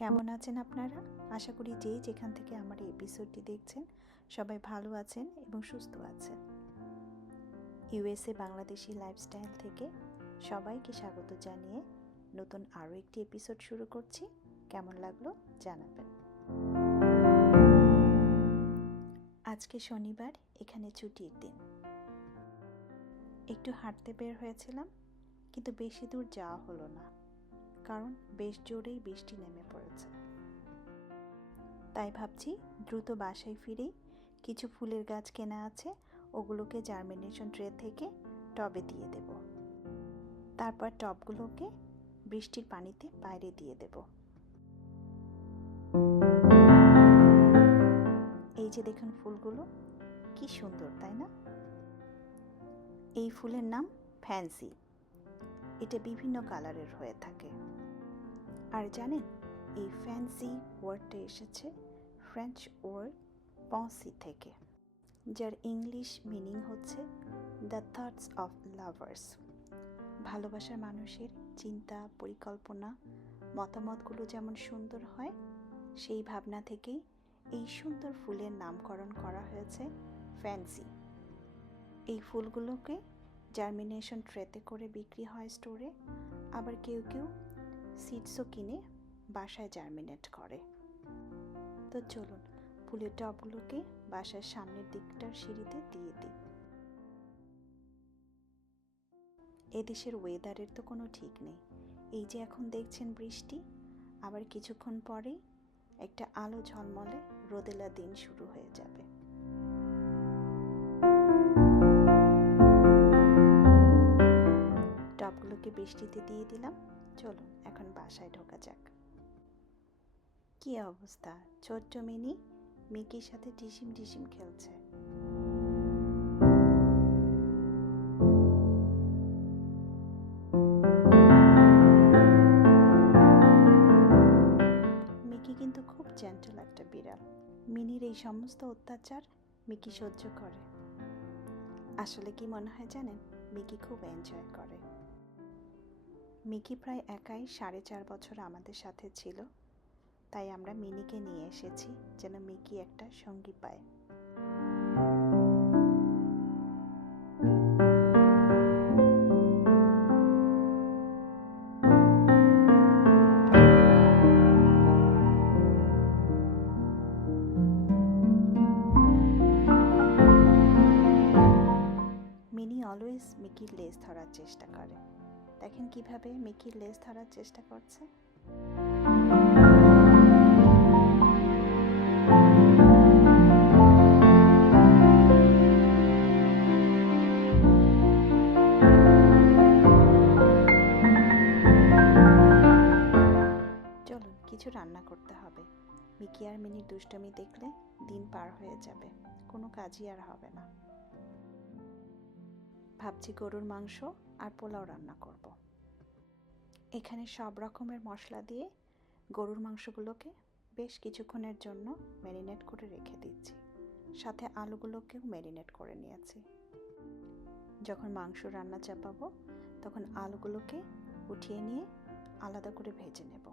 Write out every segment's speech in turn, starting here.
কেমন আছেন আপনারা? আশা করি যেই যেখান থেকে আমার এপিসোডটি দেখছেন, সবাই ভালো আছেন এবং সুস্থ আছেন। ইউএসএ বাংলাদেশি লাইফস্টাইল থেকে সবাইকে স্বাগত জানিয়ে নতুন আরও একটি এপিসোড শুরু করছি। কেমন লাগল জানাবেন। আজকে শনিবার, এখানে ছুটির দিন। একটু হাঁটতে বের হয়েছিলাম, কিন্তু বেশি দূর যাওয়া হলো না। কারণ বেশ জোরেই বৃষ্টি নেমে পড়েছে। তাই ভাবছি দ্রুত বাসায় ফিরেই কিছু ফুলের গাছ কেনা আছে, ওগুলোকে জার্মিনেশন ট্রে থেকে টবে দিয়ে দেব। তারপর টবগুলোকে বৃষ্টির পানিতে বাইরে দিয়ে দেব। এই যে দেখুন ফুলগুলো, কি সুন্দর, তাই না? এই ফুলের নাম ফ্যান্সি। এটা বিভিন্ন কালারের হয়ে থাকে। আর জানেন, এই ফ্যান্সি ওয়ার্ডটা এসেছে ফ্রেঞ্চ ওয়ার্ড পসি থেকে, যার ইংলিশ মিনিং হচ্ছে দ্য থটস অফ লাভার্স ভালোবাসার মানুষের চিন্তা, পরিকল্পনা, মতামতগুলো যেমন সুন্দর হয়, সেই ভাবনা থেকেই এই সুন্দর ফুলের নামকরণ করা হয়েছে ফ্যান্সি এই ফুলগুলোকে জার্মিনেশন ট্রেতে করে বিক্রি হয় স্টোরে আবার কেউ কেউ সিডসও কিনে বাসায় জার্মিনেট করে। তো চলুন ফুলের টবগুলোকে বাসার সামনের দিকটার সিঁড়িতে দিয়ে দিই। এদেশের ওয়েদারের তো কোনো ঠিক নেই। এই যে এখন দেখছেন বৃষ্টি, আবার কিছুক্ষণ পরেই একটা আলো ঝলমলে রোদেলা দিন শুরু হয়ে যাবে। টবগুলোকে বৃষ্টিতে দিয়ে দিলাম। চলুন, এখন বাসায় ঢোকা যাক। কি অবস্থা? ছোট্ট মিনি মিকির সাথে ডিসিম ডিসিম খেলছে। মিকি কিন্তু খুব জেন্টল একটা বিড়াল। মিনির এই সমস্ত অত্যাচার মিকি সহ্য করে। আসলে কি মনে হয় জানেন? মিকি খুব এনজয় করে। মিকি প্রায় একাই সাড়ে চার বছর আমাদের সাথে ছিল। তাই আমরা মিনিকে নিয়ে এসেছি যেন মিকি একটা সঙ্গী পায়। মিনি অলওয়েজ মিকির লেজ ধরার চেষ্টা করে। দেখেন কীভাবে মিকির লেজ ধরার চেষ্টা করছে। চলুন, কিছু রান্না করতে হবে। মিকি আর মিনির দুষ্টমি দেখলে দিন পার হয়ে যাবে। কোনো কাজই আর হবে না। ভাবছি গরুর মাংস আর পোলাও রান্না করব। এখানে সব রকমের মশলা দিয়ে গরুর মাংসগুলোকে বেশ কিছুক্ষণের জন্য ম্যারিনেট করে রেখে দিচ্ছি। সাথে আলুগুলোকেও ম্যারিনেট করে নিয়েছি। যখন মাংস রান্না চাপাবো, তখন আলুগুলোকে উঠিয়ে নিয়ে আলাদা করে ভেজে নেব।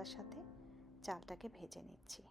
মশলার সাথে চালটাকে ভেজে নিচ্ছি।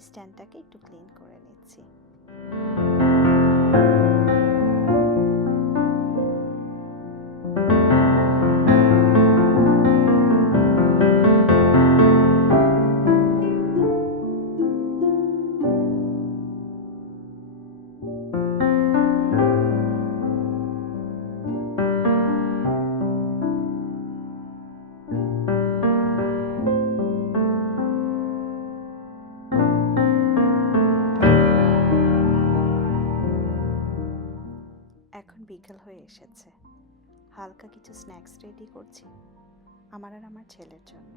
স্ট্যান্ডটাকে একটু ক্লিন করে নিচ্ছি। হালকা কিছু স্ন্যাক্স রেডি করছি আমার আর আমার ছেলের জন্য।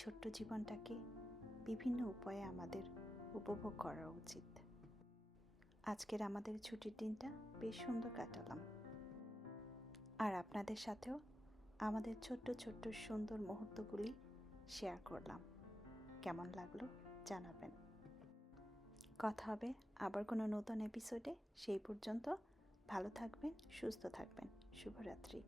ছোট্ট জীবনটাকে বিভিন্ন উপায়ে আমাদের উপভোগ করা উচিত। আজকের আমাদের ছুটির দিনটা বেশ সুন্দর কাটালাম। আর আপনাদের সাথেও আমাদের ছোট্ট ছোট্ট, সুন্দর মুহূর্তগুলি শেয়ার করলাম। কেমন লাগল জানাবেন। কথা হবে আবার কোনো নতুন এপিসোডে সেই পর্যন্ত ভালো থাকবেন, সুস্থ থাকবেন। শুভরাত্রি।